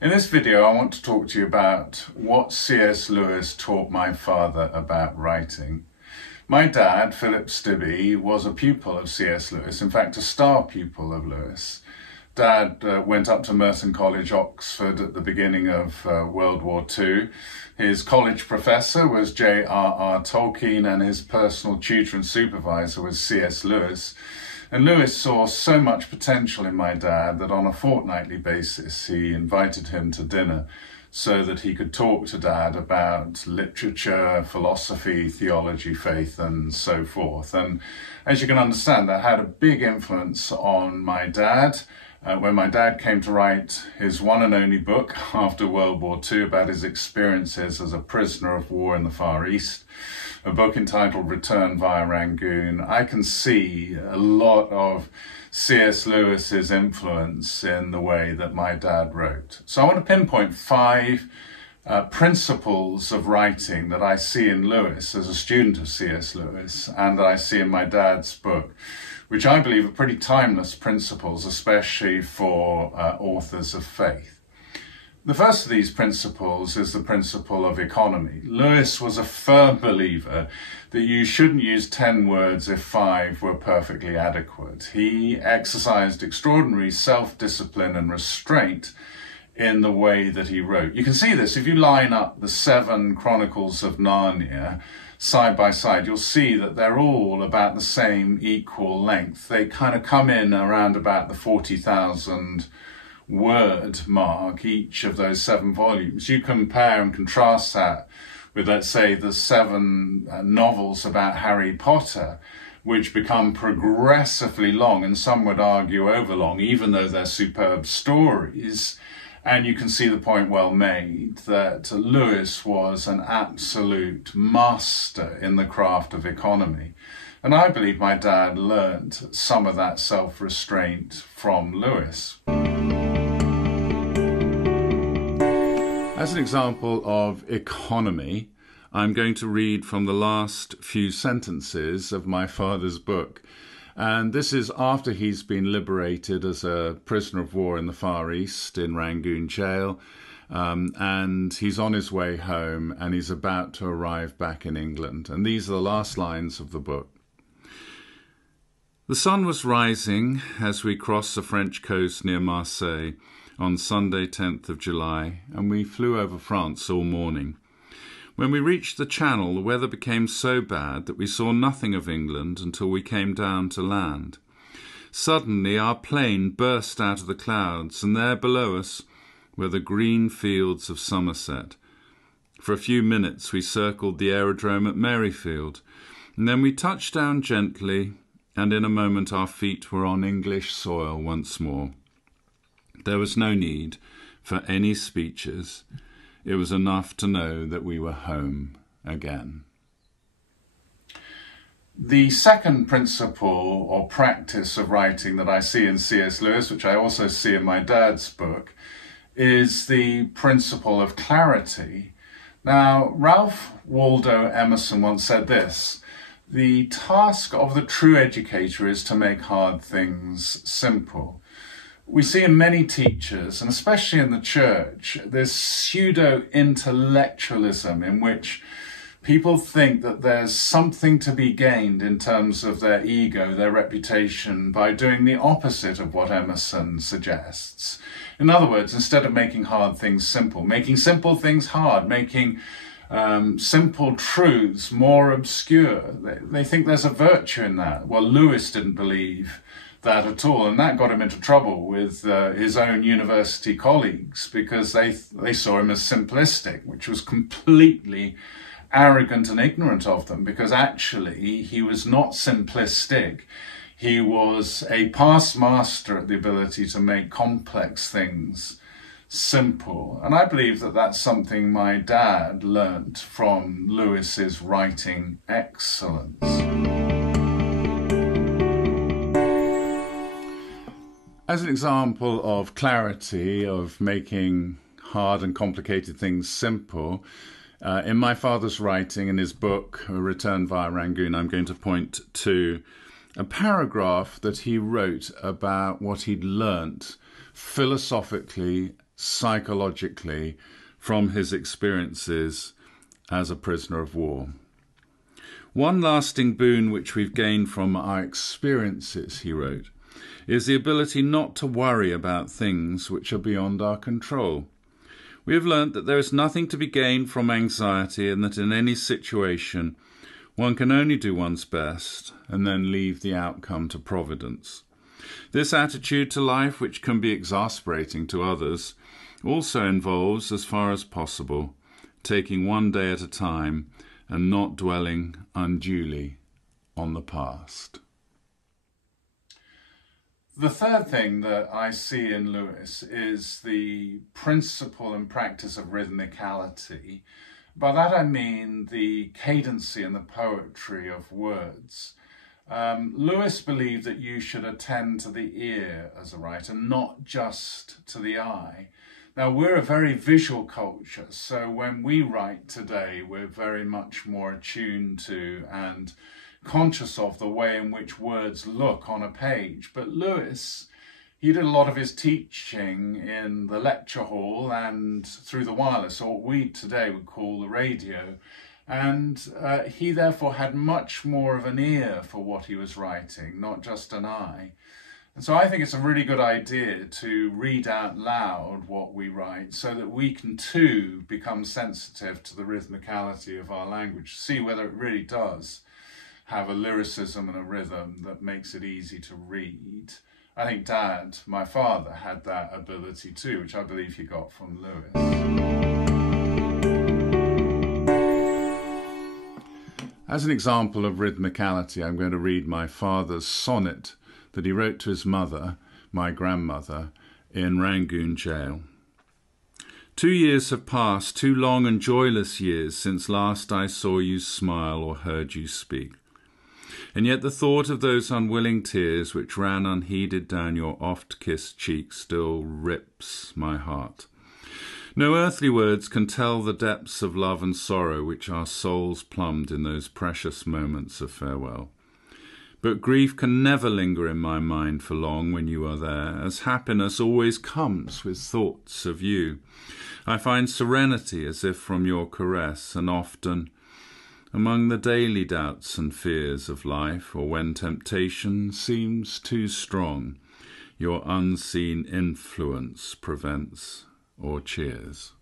In this video, I want to talk to you about what C.S. Lewis taught my father about writing. My dad, Philip Stibbe, was a pupil of C.S. Lewis, in fact, a star pupil of Lewis. Dad went up to Merton College, Oxford, at the beginning of World War II. His college professor was J.R.R. Tolkien, and his personal tutor and supervisor was C.S. Lewis. And Lewis saw so much potential in my dad that on a fortnightly basis he invited him to dinner so that he could talk to Dad about literature, philosophy, theology, faith, and so forth. And as you can understand, that had a big influence on my dad. When my dad came to write his one and only book after World War II about his experiences as a prisoner of war in the Far East, a book entitled Return via Rangoon, I can see a lot of C.S. Lewis's influence in the way that my dad wrote. So I want to pinpoint five principles of writing that I see in Lewis as a student of C.S. Lewis and that I see in my dad's book, which I believe are pretty timeless principles, especially for authors of faith. The first of these principles is the principle of economy. Lewis was a firm believer that you shouldn't use 10 words if 5 were perfectly adequate. He exercised extraordinary self-discipline and restraint in the way that he wrote. You can see this if you line up the 7 Chronicles of Narnia side by side. You'll see that they're all about the same equal length. They kind of come in around about the 40,000 word mark, each of those 7 volumes. You compare and contrast that with, let's say, the 7 novels about Harry Potter, which become progressively long, and some would argue overlong, even though they're superb stories. And you can see the point well made that Lewis was an absolute master in the craft of economy. And I believe my dad learned some of that self-restraint from Lewis. As an example of economy, I'm going to read from the last few sentences of my father's book. And this is after he's been liberated as a prisoner of war in the Far East in Rangoon jail. And he's on his way home and he's about to arrive back in England. And these are the last lines of the book. The sun was rising as we crossed the French coast near Marseille on Sunday 10th of July, and we flew over France all morning. When we reached the Channel, the weather became so bad that we saw nothing of England until we came down to land. Suddenly our plane burst out of the clouds, and there below us were the green fields of Somerset. For a few minutes we circled the aerodrome at Maryfield, and then we touched down gently, and in a moment our feet were on English soil once more. There was no need for any speeches. It was enough to know that we were home again. The second principle or practice of writing that I see in C.S. Lewis, which I also see in my dad's book, is the principle of clarity. Now, Ralph Waldo Emerson once said this: "The task of the true educator is to make hard things simple." We see in many teachers, and especially in the church, this pseudo-intellectualism in which people think that there's something to be gained in terms of their ego, their reputation, by doing the opposite of what Emerson suggests. In other words, instead of making hard things simple, making simple things hard, making simple truths more obscure. They think there's a virtue in that. Well, Lewis didn't believe that at all, and that got him into trouble with his own university colleagues because they saw him as simplistic, which was completely arrogant and ignorant of them, because actually he was not simplistic. He was a past master at the ability to make complex things simple. And I believe that that's something my dad learnt from Lewis's writing excellence. As an example of clarity, of making hard and complicated things simple, in my father's writing, in his book, Return via Rangoon, I'm going to point to a paragraph that he wrote about what he'd learnt philosophically psychologically from his experiences as a prisoner of war. One lasting boon which we've gained from our experiences, he wrote, is the ability not to worry about things which are beyond our control. We have learnt that there is nothing to be gained from anxiety, and that in any situation one can only do one's best and then leave the outcome to providence. This attitude to life, which can be exasperating to others, also involves, as far as possible, taking one day at a time and not dwelling unduly on the past. The third thing that I see in Lewis is the principle and practice of rhythmicality. By that I mean the cadency and the poetry of words. Lewis believed that you should attend to the ear as a writer, not just to the eye. Now, we're a very visual culture, so when we write today, we're very much more attuned to and conscious of the way in which words look on a page. But Lewis, he did a lot of his teaching in the lecture hall and through the wireless, or what we today would call the radio. And he therefore had much more of an ear for what he was writing, not just an eye. And so I think it's a really good idea to read out loud what we write so that we can too become sensitive to the rhythmicality of our language, see whether it really does have a lyricism and a rhythm that makes it easy to read. I think Dad, my father, had that ability too, which I believe he got from Lewis. As an example of rhythmicality, I'm going to read my father's sonnet that he wrote to his mother, my grandmother, in Rangoon jail. 2 years have passed, 2 long and joyless years, since last I saw you smile or heard you speak. And yet the thought of those unwilling tears which ran unheeded down your oft-kissed cheek still rips my heart. No earthly words can tell the depths of love and sorrow which our souls plumbed in those precious moments of farewell. But grief can never linger in my mind for long when you are there, as happiness always comes with thoughts of you. I find serenity as if from your caress, and often, among the daily doubts and fears of life, or when temptation seems too strong, your unseen influence prevents or cheers.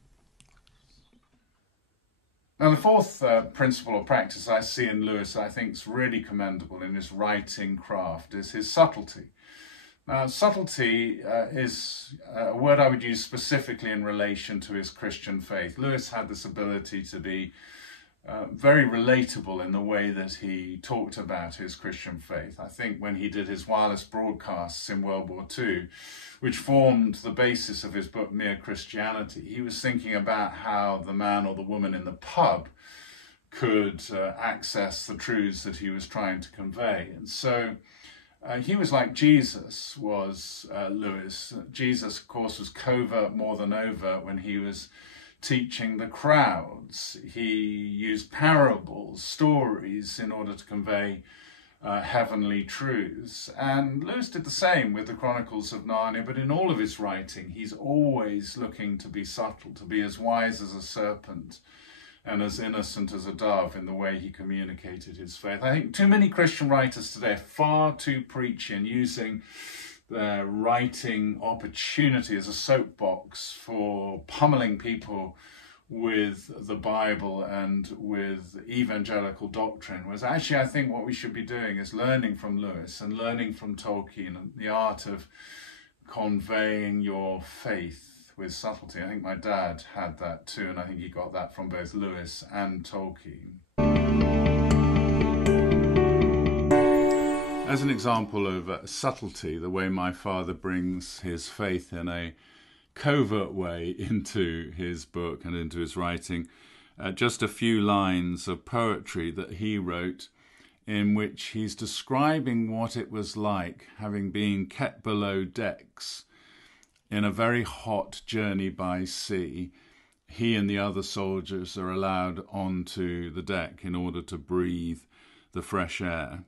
Now, the fourth principle or practice I see in Lewis, I think is really commendable in his writing craft, is his subtlety. Now, subtlety is a word I would use specifically in relation to his Christian faith. Lewis had this ability to be very relatable in the way that he talked about his Christian faith. I think when he did his wireless broadcasts in World War II, which formed the basis of his book Mere Christianity, he was thinking about how the man or the woman in the pub could access the truths that he was trying to convey. And so he was like Jesus was, Lewis. Jesus, of course, was covert more than overt when he was teaching the crowds. He used parables, stories, in order to convey heavenly truths. And Lewis did the same with the Chronicles of Narnia, but in all of his writing, he's always looking to be subtle, to be as wise as a serpent and as innocent as a dove in the way he communicated his faith. I think too many Christian writers today are far too preachy and using their writing opportunity as a soapbox for pummeling people with the Bible and with evangelical doctrine, whereas actually I think what we should be doing is learning from Lewis and learning from Tolkien and the art of conveying your faith with subtlety. I think my dad had that too, and I think he got that from both Lewis and Tolkien. As an example of subtlety, the way my father brings his faith in a covert way into his book and into his writing, just a few lines of poetry that he wrote in which he's describing what it was like having been kept below decks in a very hot journey by sea. He and the other soldiers are allowed onto the deck in order to breathe the fresh air.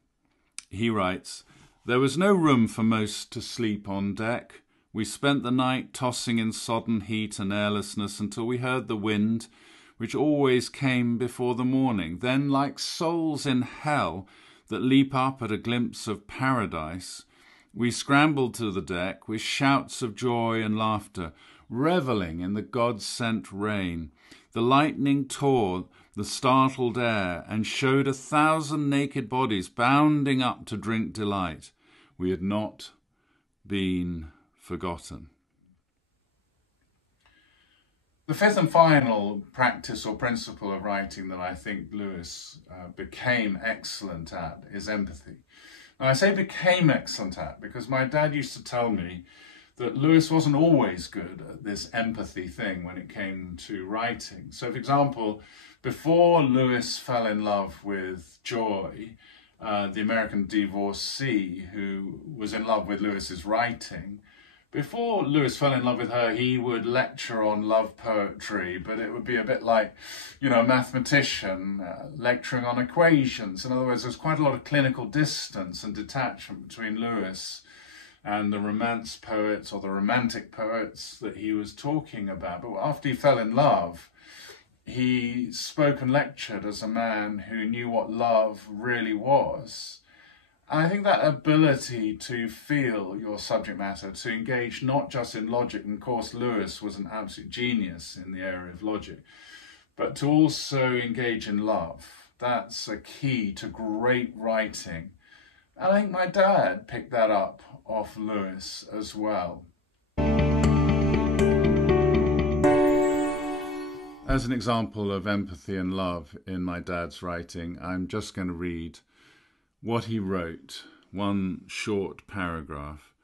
He writes, "There was no room for most to sleep on deck. We spent the night tossing in sodden heat and airlessness until we heard the wind, which always came before the morning. Then, like souls in hell that leap up at a glimpse of paradise, we scrambled to the deck with shouts of joy and laughter, revelling in the God-sent rain. The lightning tore the startled air and showed 1,000 naked bodies bounding up to drink delight. We had not been forgotten. The fifth and final practice or principle of writing that I think Lewis became excellent at is empathy. Now, I say became excellent at because my dad used to tell me that Lewis wasn't always good at this empathy thing when it came to writing. So, for example, before Lewis fell in love with Joy, the American divorcee who was in love with Lewis's writing, before Lewis fell in love with her, he would lecture on love poetry, but it would be a bit like, a mathematician lecturing on equations. In other words, there's quite a lot of clinical distance and detachment between Lewis and the romance poets or the romantic poets that he was talking about. But after he fell in love, he spoke and lectured as a man who knew what love really was. And I think that ability to feel your subject matter, to engage not just in logic, and of course Lewis was an absolute genius in the area of logic, but to also engage in love. That's a key to great writing. And I think my dad picked that up off Lewis as well. As an example of empathy and love in my dad's writing, I'm just going to read what he wrote, one short paragraph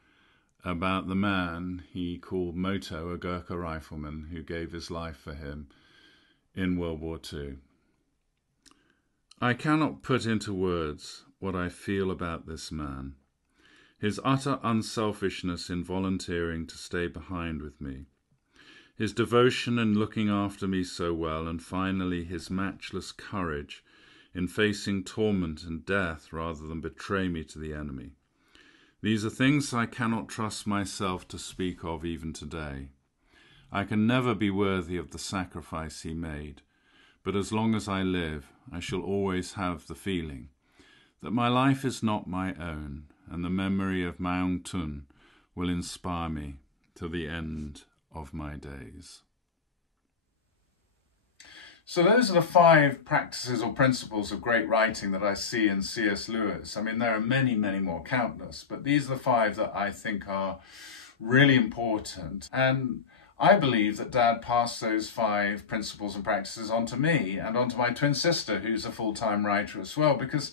about the man he called Moto, a Gurkha rifleman who gave his life for him in World War II. I cannot put into words what I feel about this man, his utter unselfishness in volunteering to stay behind with me, his devotion in looking after me so well, and finally his matchless courage in facing torment and death rather than betray me to the enemy. These are things I cannot trust myself to speak of even today. I can never be worthy of the sacrifice he made, but as long as I live, I shall always have the feeling that my life is not my own, and the memory of Maung Tun will inspire me to the end of my days. So those are the 5 practices or principles of great writing that I see in C.S. Lewis. I mean, there are many, many more, countless, but these are the 5 that I think are really important. And I believe that Dad passed those 5 principles and practices on to me and on to my twin sister, who's a full-time writer as well, because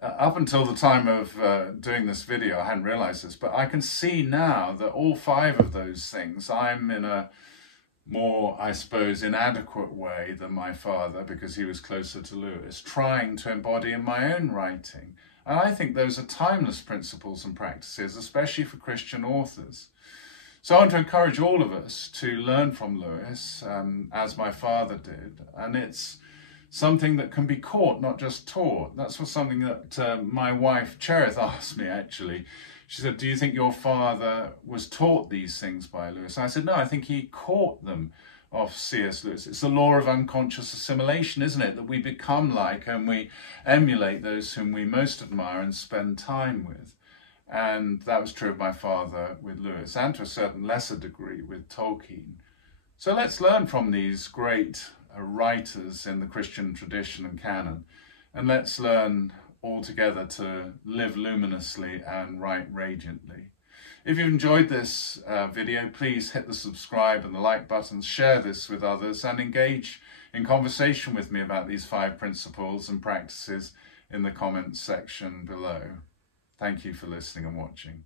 up until the time of doing this video, I hadn't realized this, but I can see now that all 5 of those things, I'm in a more, I suppose, inadequate way than my father, because he was closer to Lewis, trying to embody in my own writing. And I think those are timeless principles and practices, especially for Christian authors. So I want to encourage all of us to learn from Lewis, as my father did. And it's something that can be caught, not just taught. That's something that my wife Cherith asked me, actually. She said, do you think your father was taught these things by Lewis? And I said, no, I think he caught them off C.S. Lewis. It's the law of unconscious assimilation, isn't it? That we become like and we emulate those whom we most admire and spend time with. And that was true of my father with Lewis, and to a certain lesser degree with Tolkien. So let's learn from these great writers in the Christian tradition and canon, and let's learn all together to live luminously and write radiantly. If you've enjoyed this video, please hit the subscribe and the like buttons, share this with others, and engage in conversation with me about these 5 principles and practices in the comments section below. Thank you for listening and watching.